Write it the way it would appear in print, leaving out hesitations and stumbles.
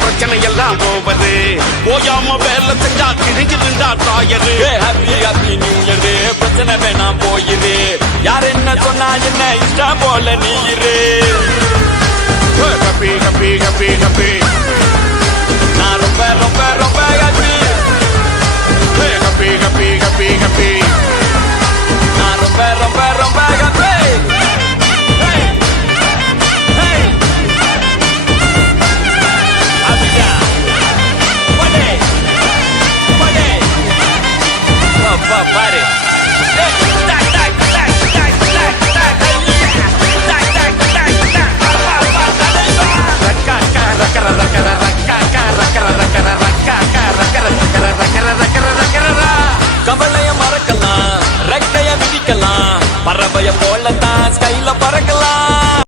பிரச்சனை எல்லாம் ஓவரு போயாம வேலை செஞ்சா கிழிஞ்சிருந்தா தாயரு. ஹாப்பி ஹாப்பி நியூ இயர், பிரச்சனை வேணாம் போயிரு. யார் என்ன சொன்னா என்ன இஷ்டம் போல நீ இரு.